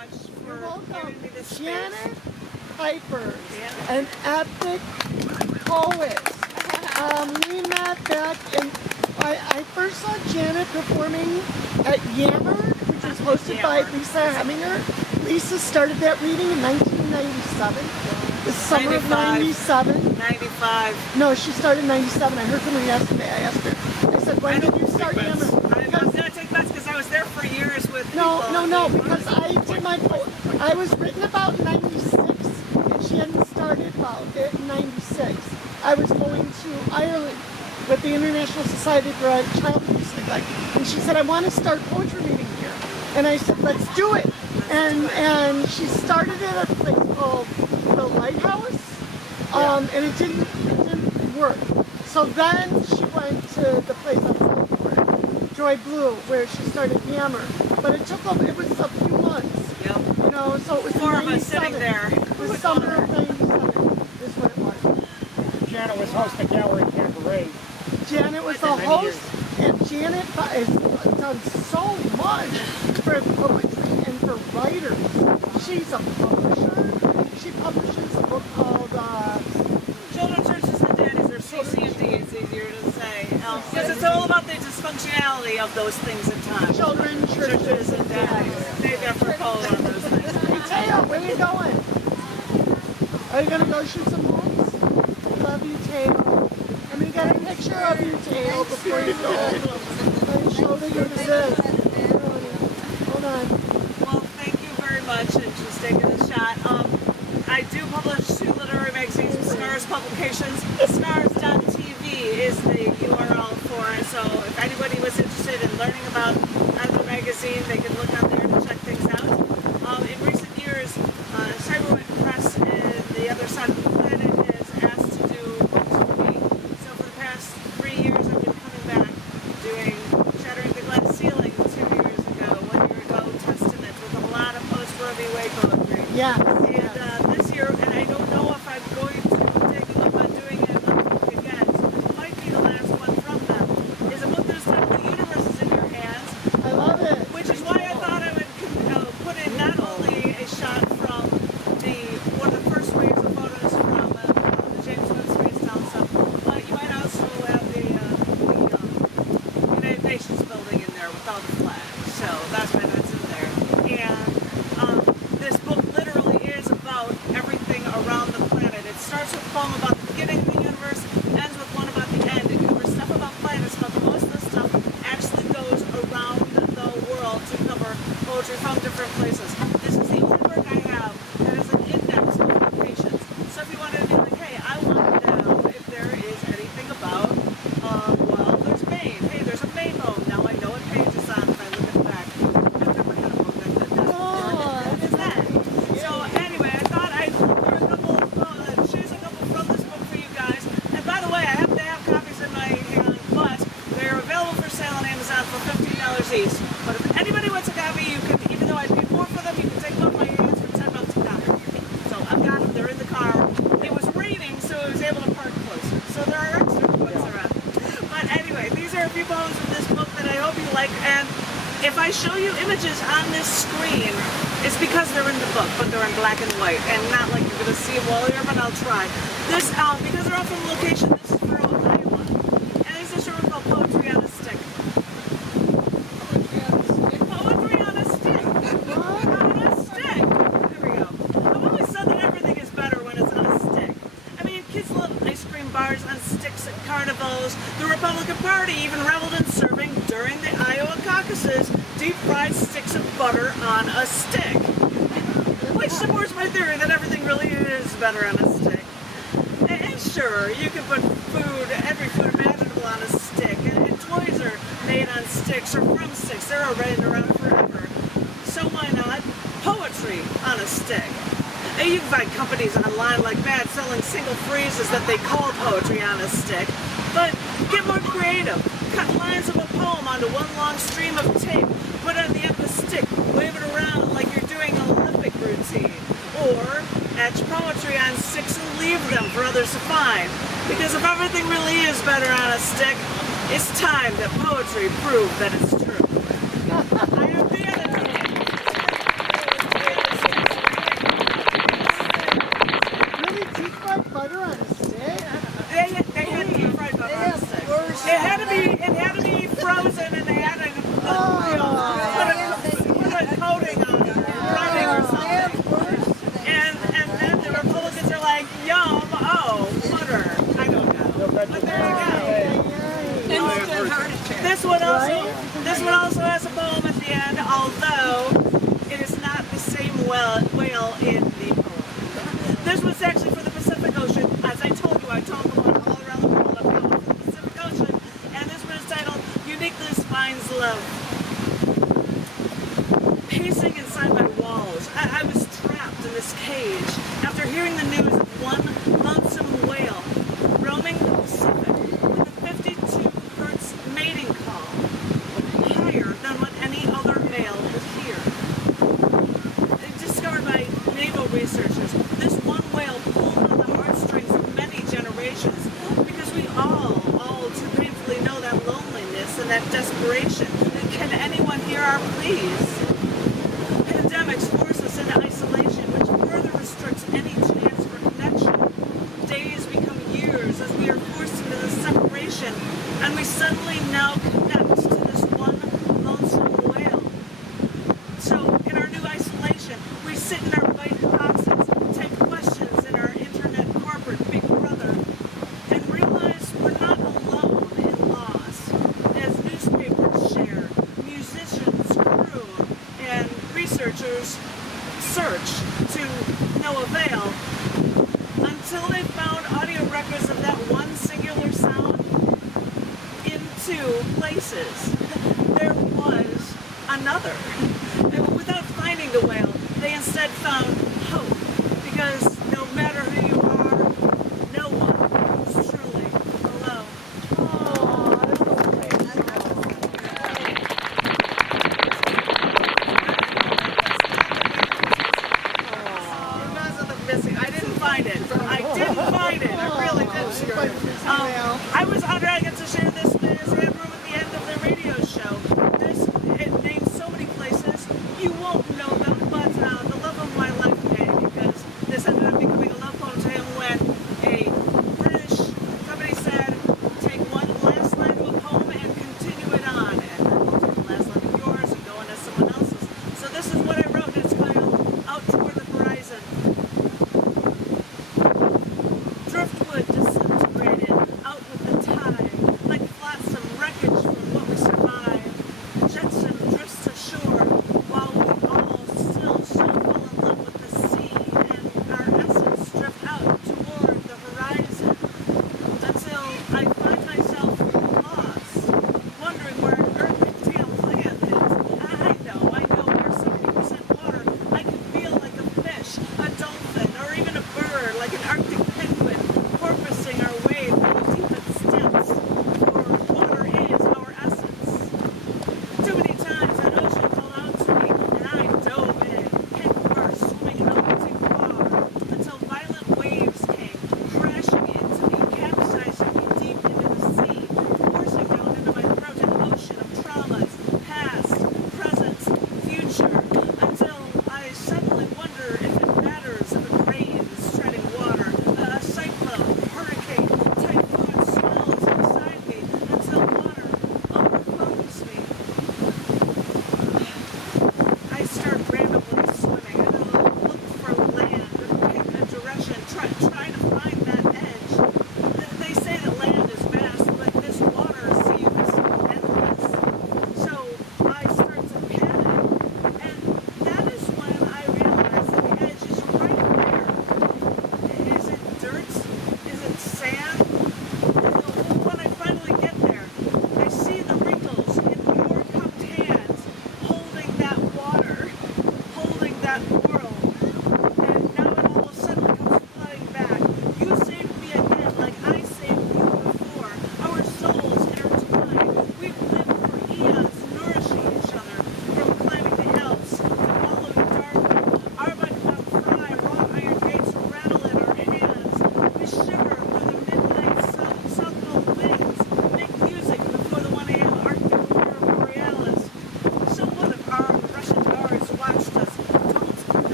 much for You're welcome. giving me this space. Janet Kuypers, an epic poet. We met back in, I first saw Janet performing at Yammer, which was hosted by Lisa Heminger. Lisa started that reading in 1997. The summer of 97. 95. No, she started in 97. I heard from her yesterday. I asked her. I said, when did you start Yammer? I'm going to take bets because I was there for years with No, people. because I did I was written about in 96, and she hadn't started about it in 96. I was going to Ireland with the International Society for Child Abuse Neglect, and she said, I want to start poetry reading here. And I said, let's do it. And she started it at a place called the Lighthouse, and it didn't work. So then she went to the place on Southport, Joy Blue, where she started Yammer. But it was a few months. Yep. You know, so it was Four of us sitting there. The summer of 97 is what it was. Janet was hosting Gallery Cabaret. Janet was the host, and Janet has done so much for poetry and for writers. She's a publisher. She publishes a book called Children, Churches, and Daddies, or CCMD, it's easier to say. Because it's all about the dysfunctionality of those things at times. Children, Churches, and Daddies. Maybe I propose on those things. Hey, Teo, where are you going? Are you going to go shoot some movies? Love you, Teo. I'm going to get a picture of you, Teo, before you go. I'm show that you exist. Hold on. Well, thank you very much, and just taking a shot. I do publish 2 literary magazines with Scars Publications. Scars.tv is the URL for it, so if anybody was interested in learning about the magazine, they can look on there to check things out. In recent years, Cyberwit Press and the other side of the planet has asked to do books with me. So for the past 3 years, I've been coming back doing Shattering the Glass Ceiling 2 years ago, 1 year ago, Testament, with a lot of post-Roe v. Wade poetry. Yeah. And this year, and I don't know if I'm going to take them up on doing it again, so this might be the last one from them, is a book this time, The Universe is in Your Hands. I love it. Which is why I thought I would put in not only a shot from one of the first waves of photos from the James Webb Space Telescope, but you might also have the United Nations building in there with all the flags. So that's why that's in there. And this book literally is about everything around the planet. It starts with a poem about the beginning of the universe, ends with one about the end. It covers stuff about planets, but most of the stuff actually goes around the world to cover poetry from different places. This is the only work I have that is an index of locations. So if you wanted to be like, hey, I want to know if there is anything about, well, there's Maine. Hey, there's a Maine poem. Now I know what page it's on if I look at the back. I've never had a book that did that. What is that? So anyway, I thought I'd choose a couple from this book for you guys. And by the way, I happen to have copies in my hand, but they're available for sale on Amazon for $15 each. But if anybody wants a copy, you can, even though I paid more for them, you can take them off my hands for $10 a copy. So I've got them, they're in the car. It was raining, so I was able to park closer. So there are extra books around. But anyway, these are a few poems from this book that I hope you like. And if I show you images on this screen, it's because they're in the book, but they're in black and white, and not like you're going to see them all here, but I'll try. This, because they're all from location, this is for Iowa. And this is a short called Poetry on a Stick. Poetry on a stick. On a stick. There we go. I've always said that everything is better when it's on a stick. I mean, kids love ice cream bars on sticks at carnivals. The Republican Party even reveled in serving, during the Iowa caucuses, deep-fried sticks of butter on a stick. Which supports my theory that everything really is better on a stick. And sure, you can put every food imaginable on a stick. And toys are made on sticks or from sticks. They're already around forever. So why not poetry on a stick? And you can find companies online like mad selling single phrases that they call poetry on a stick. But get more creative. Cut lines of a poem onto one long stream of tape. Put it on the end of a stick. Wave it around like you're doing an Olympic routine. Or etch poetry on sticks and leave them for others to find. Because if everything really is better on a stick, it's time that poetry prove that it's true. I am the editor. whale in the poem. This was actually for the Pacific Ocean. As I told you, I talk about all around the world. I'm going for the Pacific Ocean, and this one is titled "Uniqueness Finds Love." Pacing inside my walls, I was trapped in this cage after hearing the news of one lonesome whale roaming the Pacific with a 52 hertz mating call, higher than what any other male could hear. Discovered by naval researchers, this one whale pulled on the heartstrings of many generations because we all too painfully know that loneliness and that desperation. Can anyone hear our pleas? Pandemics force us into isolation, which further restricts any chance for connection. Days become years as we are forced into this separation, and we suddenly now connect to this one lonesome whale. So, in our new isolation, we sit in our white boxes, take questions in our internet corporate Big Brother, and realize we're not alone in loss, as newspapers share, musicians croon, and researchers search to no avail until they found audio records of that one singular sound in two places. There was another. And without finding the whale, they instead found hope, because no matter who you are, no one is truly alone. I didn't find it. I really didn't. I was honored I get to share this headroom at the end of the radio show. It names so many places.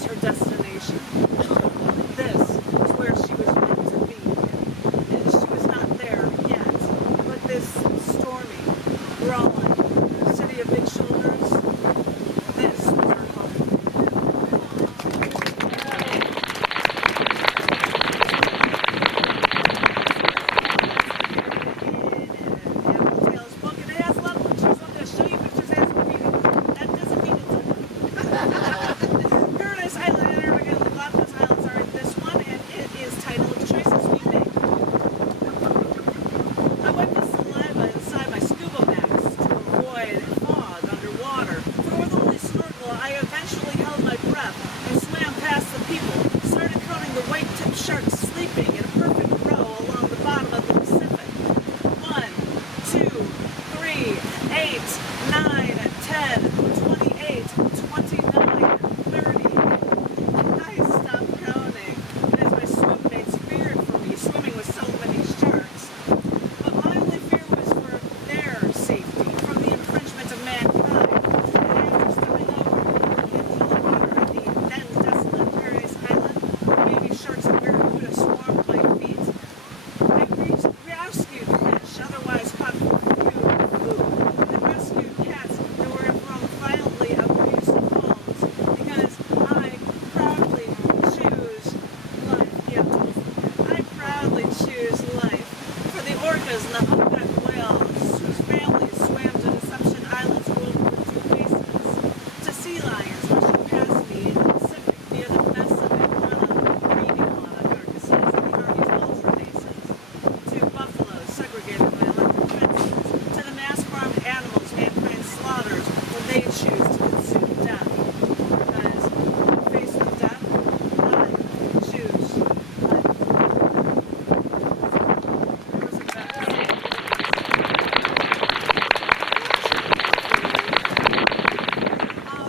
was her destination. This is where she was meant to be. And she was not there yet. But this stormy, brawling city of big shoulders, this was her home. Paradise Island and Aragon, the Galapagos Islands are in this one, and it is titled Choices We Make. I wiped the saliva inside my scuba mask to avoid fog underwater. For with only snorkel, I eventually held my breath and swam past the people, started counting the white-tipped sharks sleeping in a perfect row along the bottom of the Pacific. 1, 2, 3, 8, 9, 10, 28, 29, 30. I stopped counting as my swim mates feared for me, swimming with so many sharks. But my only fear was for their safety, from the infringement of mankind. And after stepping over into the water at the then desolate Paradise Island, baby sharks and barracuda swarmed my feet. I rescued fish, otherwise caught for food, and rescued cats that were from violently abusive homes, because I proudly choose life. Yeah, I proudly choose life. For the orcas and the humpback whales, whose families swam to Deception Island's World War II bases, to sea lions rushing past me in the Pacific near the mess of iguana carcasses in the Army's ultra bases, to buffaloes segregated by electric fences, to the mass farmed animals mankind slaughters when they choose to consume death. Because faced with death, I choose life. There was a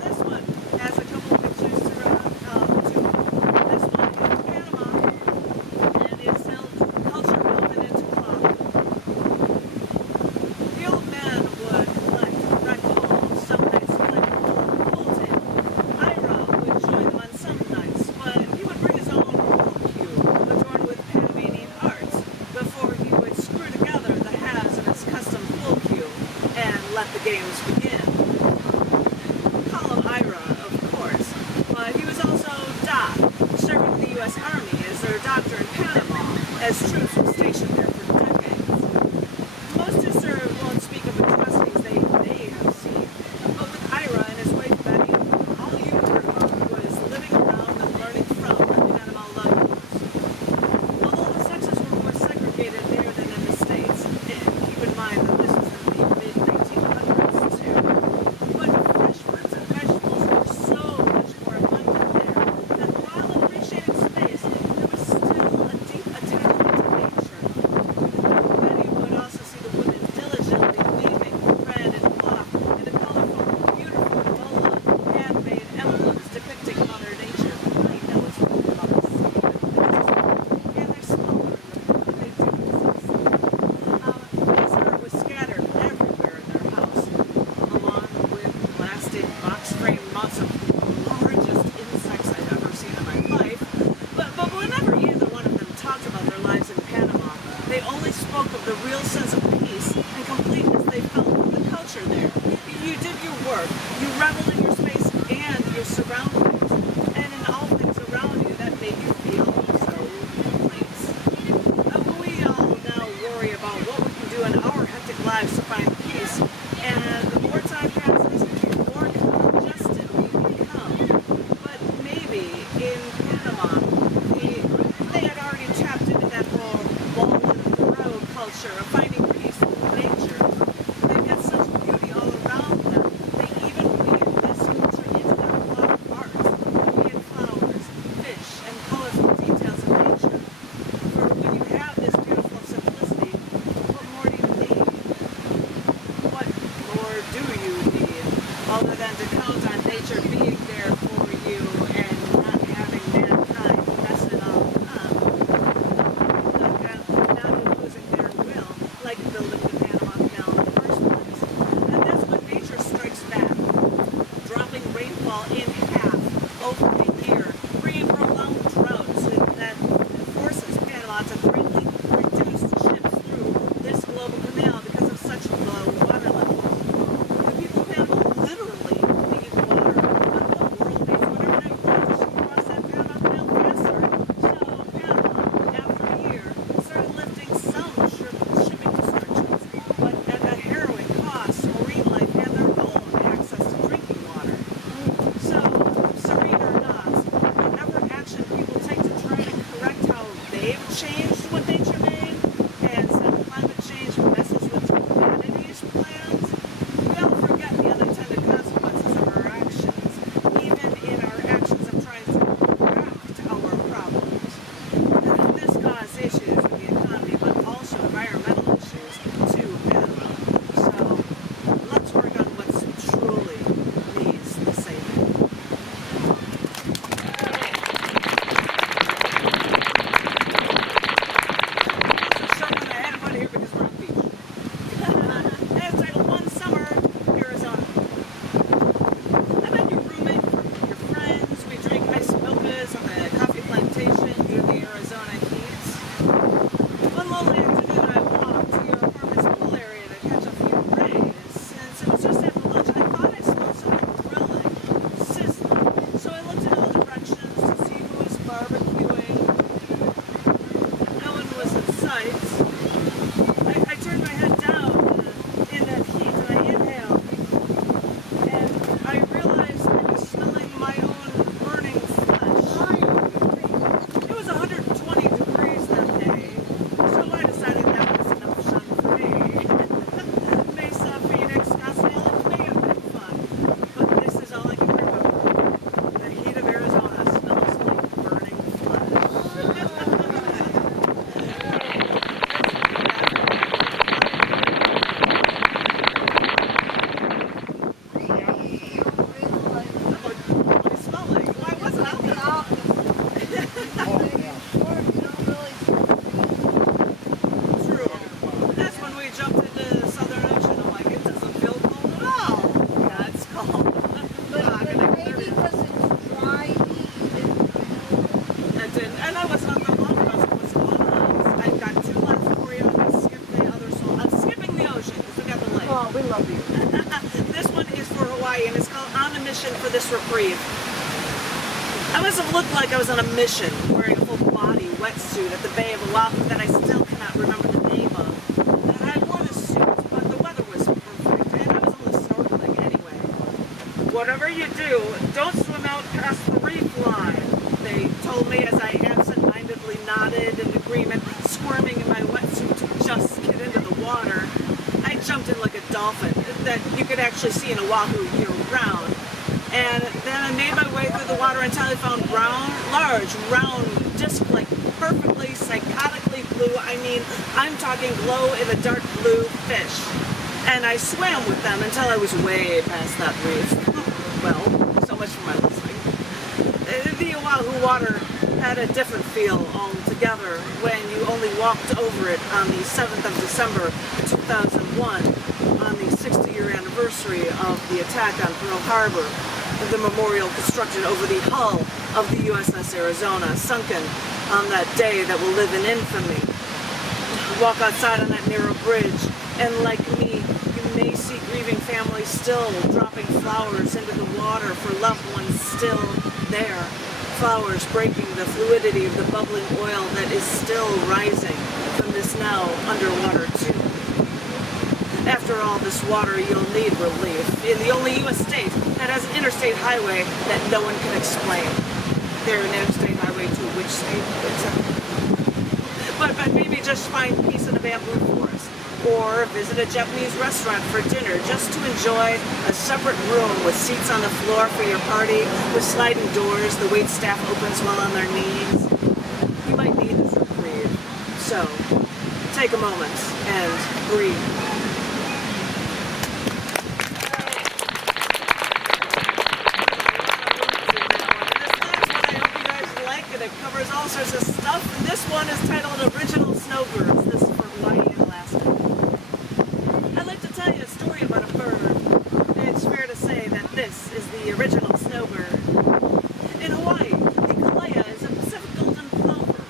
this one has a couple pictures to this one in Panama, and it's still culture woven into cloth. The old man would collect red balls some nights, collect Bolton. Ira would join them on some nights, but he would bring his own pool cue adorned with Panamanian art before he would screw together the halves of his custom pool cue and let the games begin. Call him Ira, of course, but he was also Doc, serving in the U.S. Army as their doctor in Panama, as troops were stationed there for decades. Most who served won't speak of atrocities they have seen, but with Ira and his wife Betty, all you heard about was living around and learning from the Panama lagoons. Although the sexes were more segregated there than in the States, and keep in mind that this was in the mid-1900s too, changed what nature made and said climate change messes with humanity's plans, we all forget the unintended consequences of our actions, even in our actions of trying to correct our problems. This caused issues with the economy, but also environmental issues too. And so let's work on what truly needs the saving. We love you. This one is for Hawaii, and it's called On a Mission for This Reprieve. I must have looked like I was on a mission, wearing a full body wetsuit at the Bay of Oahu that I still cannot remember the name of. And I wore a suit, but the weather was perfect, and I was only snorkeling anyway. Whatever you do, don't swim out past the reef line, they told me as I absent-mindedly nodded in agreement, squirming in my wetsuit to just get into the water. I jumped in like a dolphin that you could actually see in Oahu year-round. And then I made my way through the water until I found large, round, disc-like, perfectly, psychotically blue, I mean, I'm talking glow-in-the-dark blue fish. And I swam with them until I was way past that reef. Well, so much for my listening. The Oahu water had a different feel altogether when you only walked over it on the 7th of December 2001, on the 60-year anniversary of the attack on Pearl Harbor, the memorial constructed over the hull of the USS Arizona, sunken on that day that will live in infamy. Walk outside on that narrow bridge, and like me, you may see grieving families still dropping flowers into the water for loved ones still there. Flowers breaking the fluidity of the bubbling oil that is still rising from this now underwater tube. After all this water, you'll need relief in the only U.S. state that has an interstate highway that no one can explain. They're an interstate highway to which state? But maybe just find peace in a bamboo forest, or visit a Japanese restaurant for dinner just to enjoy a separate room with seats on the floor for your party, with sliding doors the wait staff opens while on their knees. You might need this reprieve. So, take a moment and breathe. It covers all sorts of stuff. This one is titled Original Snowbirds. This is for Hawaii and Alaska. I'd like to tell you a story about a bird. It's fair to say that this is the original snowbird. In Hawaii, the kalea is a Pacific golden plover.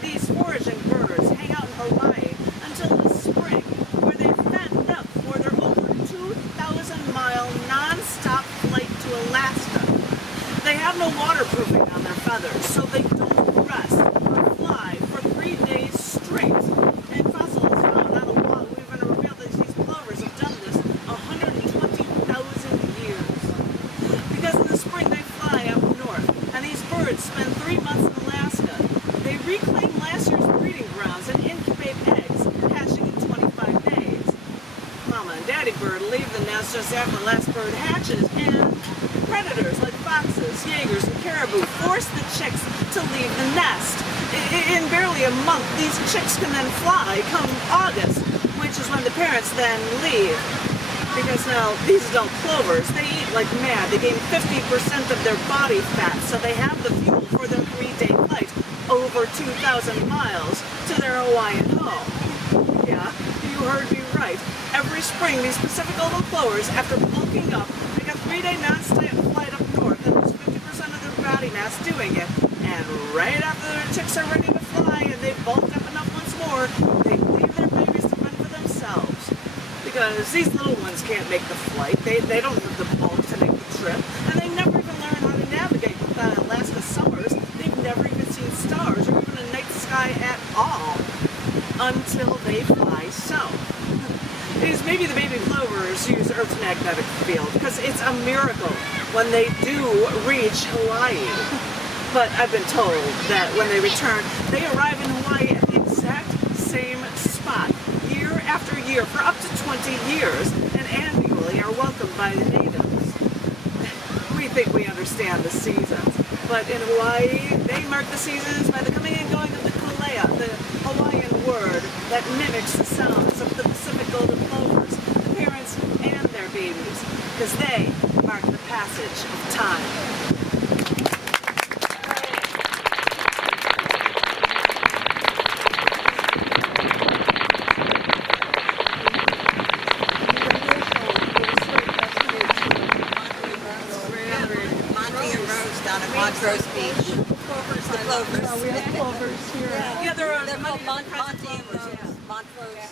These foraging birds hang out in Hawaii until the spring, where they fatten up for their over 2,000-mile non-stop flight to Alaska. They have no waterproofing on their feathers, so they don't rest or fly for 3 days straight. And fossils found on Oahu even reveal that these plovers have done this 120,000 years. Because in the spring they fly up north, and these birds spend 3 months in Alaska. They reclaim last year's breeding grounds and incubate eggs, hatching in 25 days. Mama and daddy bird leave the nest just after the last bird hatches, and predators like foxes, jaegers, and caribou force the chicks to leave the nest. In barely a month, these chicks can then fly come August, which is when the parents then leave. Because now, these adult plovers, they eat like mad. They gain 50% of their body fat, so they have the fuel for their 3-day flight over 2,000 miles to their Hawaiian home. Yeah, you heard me right. Every spring, these Pacific little plovers, after bulking up, make a 3-day non-stop flight up north and lose 50% of their body mass doing it. And right after their chicks are ready to fly and they've bulked up enough once more, they leave their babies to fend for themselves. Because these little ones can't make the flight. They don't have the bulk to make the trip. And they never even learn how to navigate with the Alaska summers. They've never even seen stars or even a night sky at all until they fly south. It is maybe the baby plovers use Earth's magnetic field because it's a miracle when they do reach Hawaii. But I've been told that when they return, they arrive in Hawaii at the exact same spot year after year for up to 20 years and annually are welcomed by the natives. We think we understand the seasons, but in Hawaii, they mark the seasons by the coming and going of the kalea, the Hawaiian word that mimics the sounds of the Pacific golden plovers, the parents and their babies, because they mark the passage of time. Montrose Beach. The plovers. Yeah, we have plovers here. Yeah, they're called Monty and Rose. Montrose.